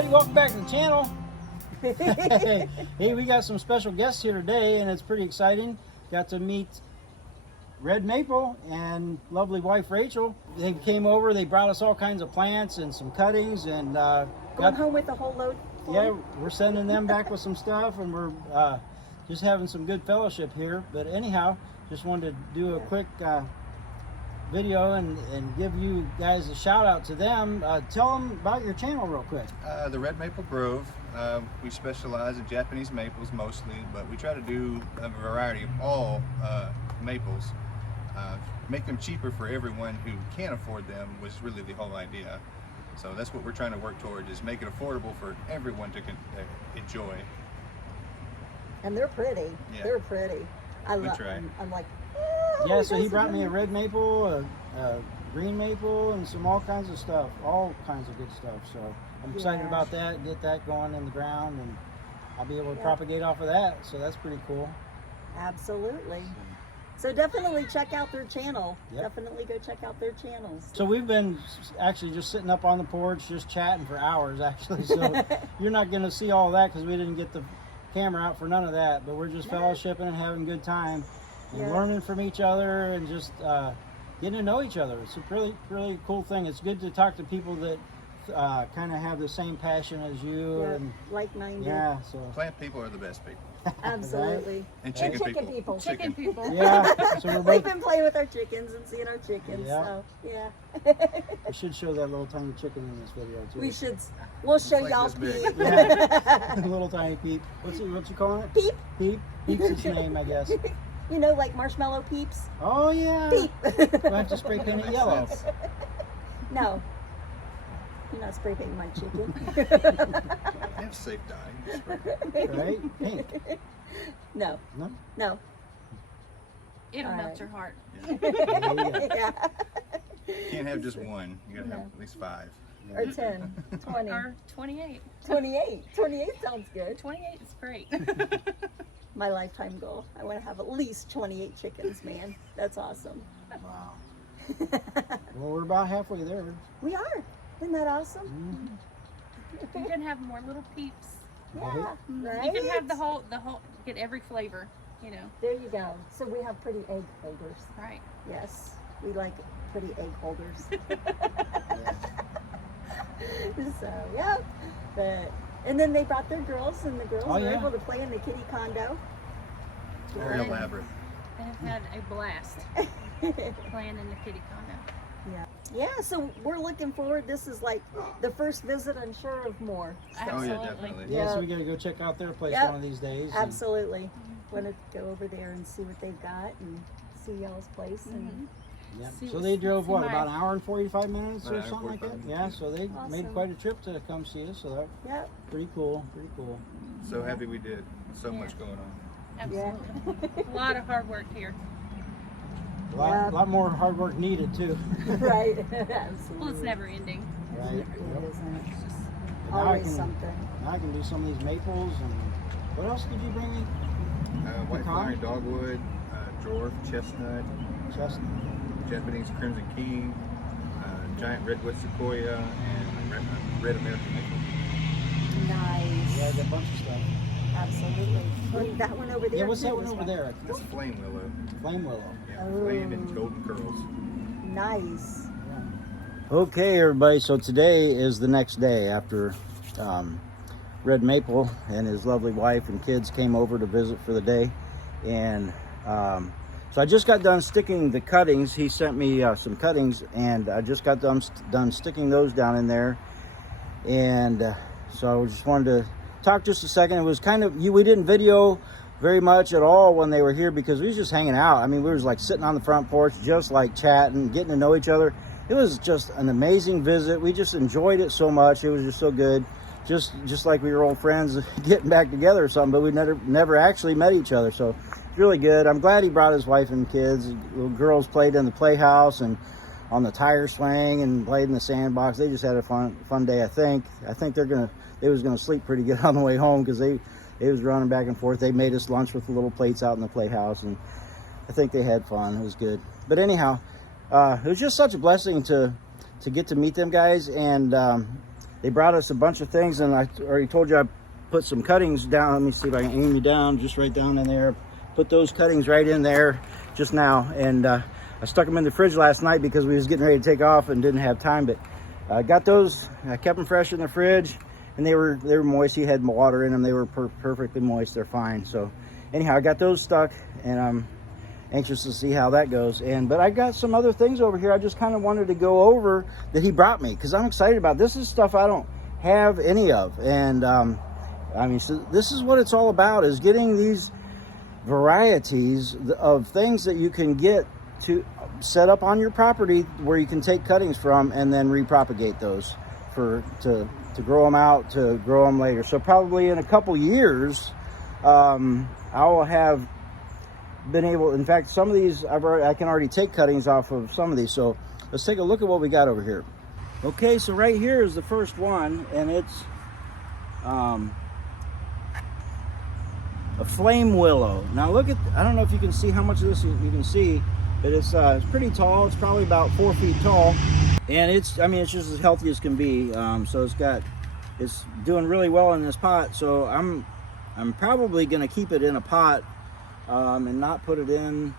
everybody, welcome back to the channel. Hey, we got some special guests here today, and it's pretty exciting. Got to meet Red Maple and lovely wife Rachel. They came over, they brought us all kinds of plants and some cuttings, and going home with a whole load. Yeah, we're sending them back with some stuff, and we're just having some good fellowship here. But anyhow, just wanted to do a quick video and give you guys a shout out to them. Tell them about your channel real quick. The Red Maple Grove. We specialize in Japanese maples mostly, but we try to do a variety of all maples. Make them cheaper for everyone who can't afford them was really the whole idea. So that's what we're trying to work toward, is make it affordable for everyone to enjoy. And they're pretty. Yeah. They're pretty. I love them. I'm like, yeah, so he brought me a red maple, a green maple, and some all kinds of stuff, all kinds of good stuff. So I'm excited about that, get that going in the ground, and I'll be able to propagate off of that. So that's pretty cool. Absolutely. So definitely check out their channel. Yep. Definitely go check out their channels. So we've been actually just sitting up on the porch, just chatting for hours actually. So you're not going to see all that because we didn't get the camera out for none of that. But we're just fellowshipping and having a good time and learning from each other and just getting to know each other. It's a really, really cool thing. It's good to talk to people that kind of have the same passion as you. And like-minded. Yeah. So plant people are the best people. Absolutely. Right? And chicken people. Chicken people. Yeah. So we've been playing with our chickens and seeing our chickens. Yeah. So yeah. We should show that little tiny chicken in this video too. We should. We'll show y'all Peep. Yeah. Little tiny Peep. What's you calling it? Peep. Peep. Peep's its name, I guess. You know, like marshmallow Peeps. Oh yeah. Peep. We'll have to spray paint it yellow. No. You're not spray painting my chicken. They have safe dye. Right? Pink. No. No? No. It'll melt your heart. Yeah. You can't have just one. You gotta have at least 5. Or 10. 20. Or 28. 28. 28 sounds good. 28 is great. My lifetime goal. I want to have at least 28 chickens, man. That's awesome. Wow. Well, we're about halfway there. We are. Isn't that awesome? You can have more little peeps. Yeah, right? You can have the whole, get every flavor, you know. There you go. So we have pretty egg holders. Right. Yes, we like pretty egg holders. So, yeah. And then they brought their girls, and the girls were able to play in the kitty condo. Very elaborate. They have had a blast playing in the kitty condo. Yeah. Yeah, so we're looking forward. This is like the first visit, I'm sure, of more. So. Oh yeah, definitely. Yeah, so we gotta go check out their place one of these days. Absolutely. Want to go over there and see what they've got and see y'all's place. And so they drove what, about an hour and 45 minutes or something like that? Yeah, so they made quite a trip to come see us. So that pretty cool. Pretty cool. So happy we did. So much going on. Absolutely. A lot of hard work here. A lot more hard work needed too. Right. Absolutely. Well, it's never ending. Right. It isn't. It's just Always something. Now I can do some of these maples and what else did you bring me? White flowering dogwood, dwarf chestnut, Japanese crimson king, giant redwood sequoia, and red American maple. Nice. Yeah, I got a bunch of stuff. Absolutely. Well, that one over there. Yeah, what's that one over there? That's flame willow. Flame willow. Yeah, flame and golden curls. Nice. Okay, everybody. So today is the next day after Red Maple and his lovely wife and kids came over to visit for the day, and so I just got done sticking the cuttings. He sent me some cuttings, and I just got done sticking those down in there, and so I just wanted to talk just a second. It was kind of, we didn't video very much at all when they were here because we was just hanging out. I mean, we was like sitting on the front porch, just like chatting, getting to know each other. It was just an amazing visit. We just enjoyed it so much. It was just so good. Just like we were old friends getting back together or something, but we never actually met each other. So it's really good. I'm glad he brought his wife and kids. Little girls played in the playhouse and on the tire swing and played in the sandbox. They just had a fun day. I think they was gonna sleep pretty good on the way home because they was running back and forth. They made us lunch with the little plates out in the playhouse, and I think they had fun. It was good. But anyhow, it was just such a blessing to get to meet them guys, and they brought us a bunch of things, and I already told you I put some cuttings down. Let me see if I can aim you down, just right down in there. Put those cuttings right in there just now, and I stuck them in the fridge last night because we was getting ready to take off and didn't have time, but I got those. I kept them fresh in the fridge, and they were moist. He had water in them. They were perfectly moist. They're fine. So anyhow, I got those stuck, and I'm anxious to see how that goes. But I got some other things over here I just kind of wanted to go over that he brought me, because I'm excited about. This is stuff I don't have any of, and I mean, so this is what it's all about, is getting these varieties of things that you can get to set up on your property where you can take cuttings from and then repropagate those to grow them out, to grow them later. So probably in a couple years, I will have been able, in fact, some of these I can already take cuttings off of some of these. So let's take a look at what we got over here. Okay, so right here is the first one, and it's a flame willow. Now look at, I don't know if you can see how much of this you can see, but it's pretty tall. It's probably about 4 feet tall, and it's just as healthy as can be. So it's doing really well in this pot. So I'm probably gonna keep it in a pot and not put it in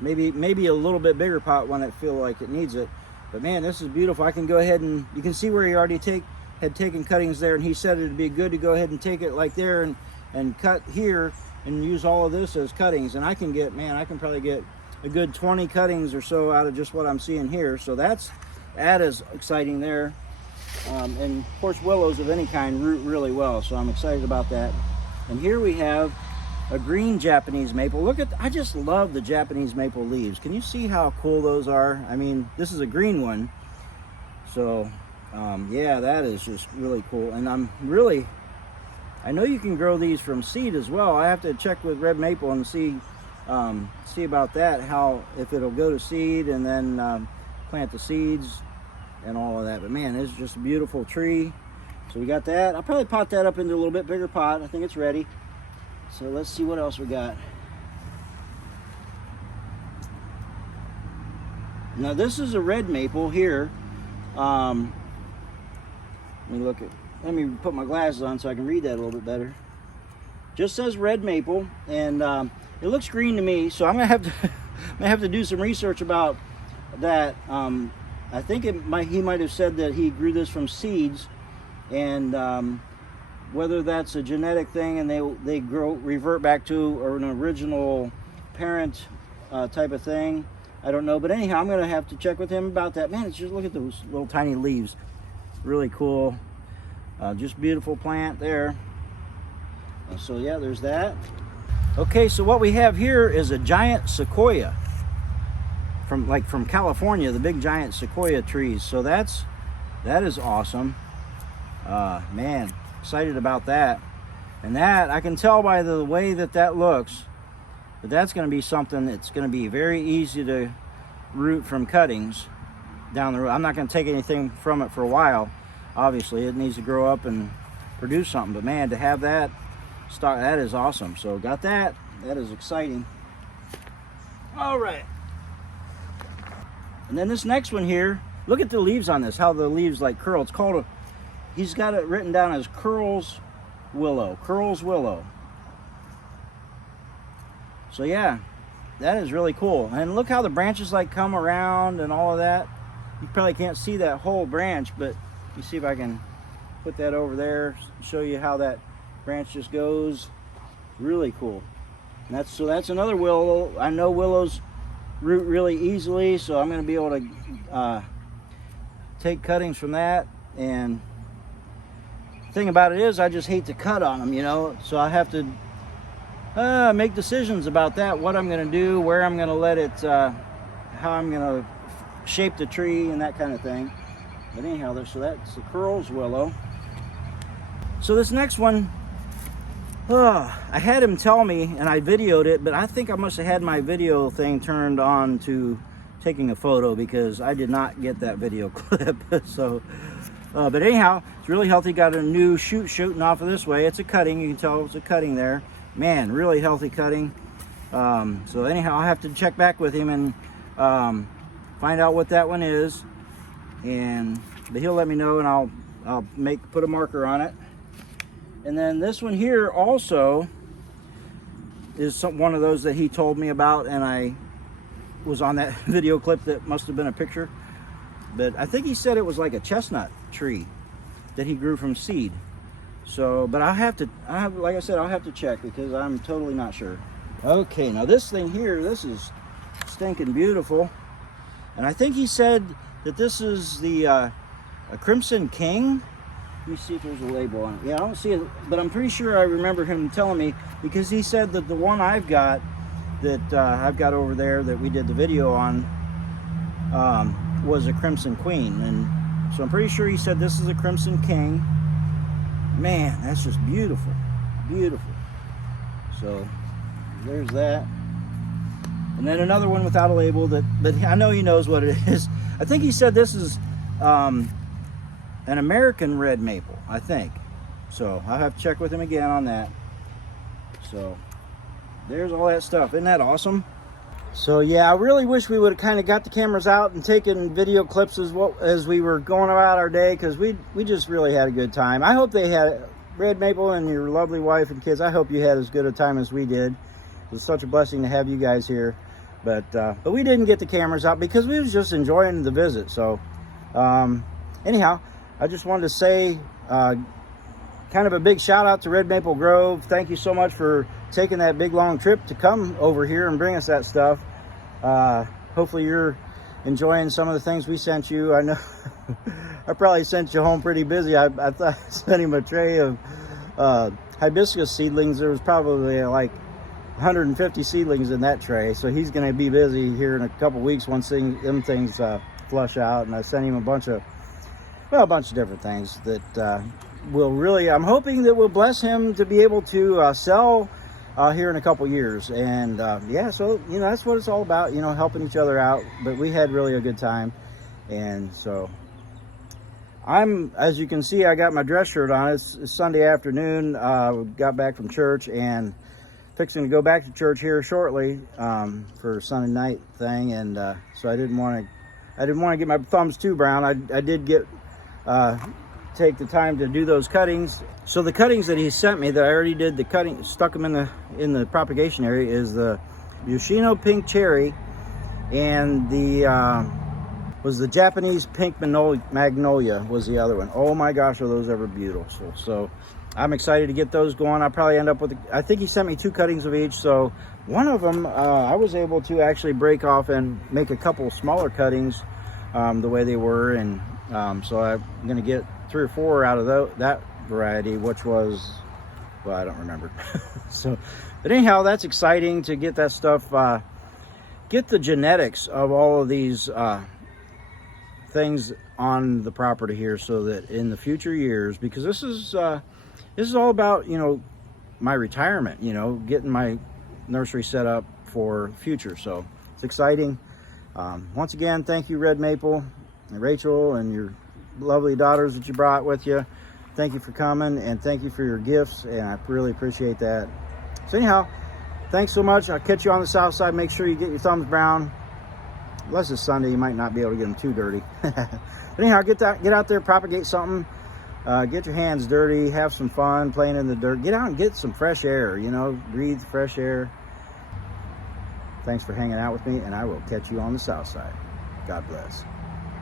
maybe a little bit bigger pot when I feel like it needs it. But man, this is beautiful. I can go ahead, and you can see where he already had taken cuttings there, and he said it'd be good to go ahead and take it like there and cut here and use all of this as cuttings. And I can probably get a good 20 cuttings or so out of just what I'm seeing here. So that is exciting there. And of course, willows of any kind root really well, so I'm excited about that. And here we have a green Japanese maple. Look at, I just love the Japanese maple leaves. Can you see how cool those are? I mean, this is a green one. So yeah, that is just really cool. And I know you can grow these from seed as well. I have to check with red maple and see about that, if it'll go to seed and then plant the seeds and all of that. But man, it's just a beautiful tree. So we got that. I'll probably pot that up into a little bit bigger pot. I think it's ready. So let's see what else we got. Now this is a red maple here. Let me put my glasses on so I can read that a little bit better. Just says red maple, and it looks green to me, so I'm gonna have to do some research about that. I think he might have said that he grew this from seeds, and whether that's a genetic thing and they revert back to an original parent type of thing, I don't know. But anyhow, I'm gonna have to check with him about that. Man, it's just, look at those little tiny leaves, really cool. Just beautiful plant there. So yeah, there's that. Okay, so what we have here is a giant sequoia from California, the big giant sequoia trees. So that is awesome. Man, excited about that. And that, I can tell by the way that looks, but that's going to be something that's going to be very easy to root from cuttings down the road. I'm not going to take anything from it for a while. Obviously, it needs to grow up and produce something. But man, to have that start, that is awesome. So got that. That is exciting. All right. And then this next one here, look at the leaves on this, how the leaves like curl. It's called he's got it written down as Curls Willow. Curls Willow. So yeah, that is really cool. And look how the branches like come around and all of that. You probably can't see that whole branch, but you see if I can put that over there, show you how that branch just goes. Really cool. And that's another willow. I know willows root really easily, so I'm going to be able to take cuttings from that. And the thing about it is, I just hate to cut on them, you know, so I have to make decisions about that, what I'm going to do, where I'm going to let it, how I'm going to shape the tree and that kind of thing. But anyhow, so that's the Curls Willow. So this next one, I had him tell me, and I videoed it, but I think I must have had my video thing turned on to taking a photo, because I did not get that video clip. So, but anyhow, it's really healthy. Got a new shoot shooting off of this way. It's a cutting. You can tell it's a cutting there. Man, really healthy cutting. So anyhow, I'll have to check back with him and find out what that one is. But he'll let me know, and I'll put a marker on it. And then this one here also is one of those that he told me about, and I was on that video clip that must have been a picture. But I think he said it was like a chestnut tree that he grew from seed. So, but like I said, I'll have to check because I'm totally not sure. Okay, now this thing here, this is stinking beautiful. And I think he said that this is the a Crimson King. Let me see if there's a label on it. Yeah, I don't see it, but I'm pretty sure I remember him telling me, because he said that the one I've got over there that we did the video on was a Crimson Queen. And so I'm pretty sure he said this is a Crimson King. Man, that's just beautiful, beautiful. So there's that. And then another one without a label, but I know he knows what it is. I think he said this is an American red maple, I think. So I'll have to check with him again on that. So there's all that stuff. Isn't that awesome? So yeah, I really wish we would have kind of got the cameras out and taken video clips as we were going about our day, because we just really had a good time. I hope they had, Red Maple and your lovely wife and kids, I hope you had as good a time as we did. It was such a blessing to have you guys here. But we didn't get the cameras out because we was just enjoying the visit. So anyhow, I just wanted to say kind of a big shout out to Red Maple Grove. Thank you so much for taking that big long trip to come over here and bring us that stuff. Hopefully you're enjoying some of the things we sent you. I know I probably sent you home pretty busy. I thought I sent him a tray of hibiscus seedlings. There was probably like 150 seedlings in that tray, so he's going to be busy here in a couple weeks once them things flush out. And I sent him a bunch of different things that will really, I'm hoping that will bless him to be able to sell here in a couple years. And yeah, so that's what it's all about, helping each other out. But we had really a good time. And so as you can see, I got my dress shirt on. It's Sunday afternoon. Got back from church and fixing to go back to church here shortly for Sunday night thing. And so I didn't want to get my thumbs too brown. I did take the time to do those cuttings. So the cuttings that he sent me that I already did the cutting, stuck them in the propagation area, is the Yoshino Pink Cherry and was the Japanese Pink Magnolia was the other one. Oh my gosh, are those ever beautiful. So I'm excited to get those going. I'll probably end up with, I think he sent me 2 cuttings of each. So one of them I was able to actually break off and make a couple smaller cuttings the way they were. And so I'm going to get 3 or 4 out of that variety, which was, well, I don't remember. So, but anyhow, that's exciting to get that stuff, get the genetics of all of these things on the property here, so that in the future years, because this is all about, my retirement, getting my nursery set up for future. So it's exciting. Once again, thank you, Red Maple and Rachel and your lovely daughters that you brought with you. Thank you for coming, and thank you for your gifts, and I really appreciate that. So anyhow, thanks so much. I'll catch you on the south side. Make sure you get your thumbs brown. Unless it's Sunday, you might not be able to get them too dirty. But anyhow, get out there, propagate something. Get your hands dirty, have some fun playing in the dirt. Get out and get some fresh air, breathe fresh air. Thanks for hanging out with me, and I will catch you on the south side. God bless.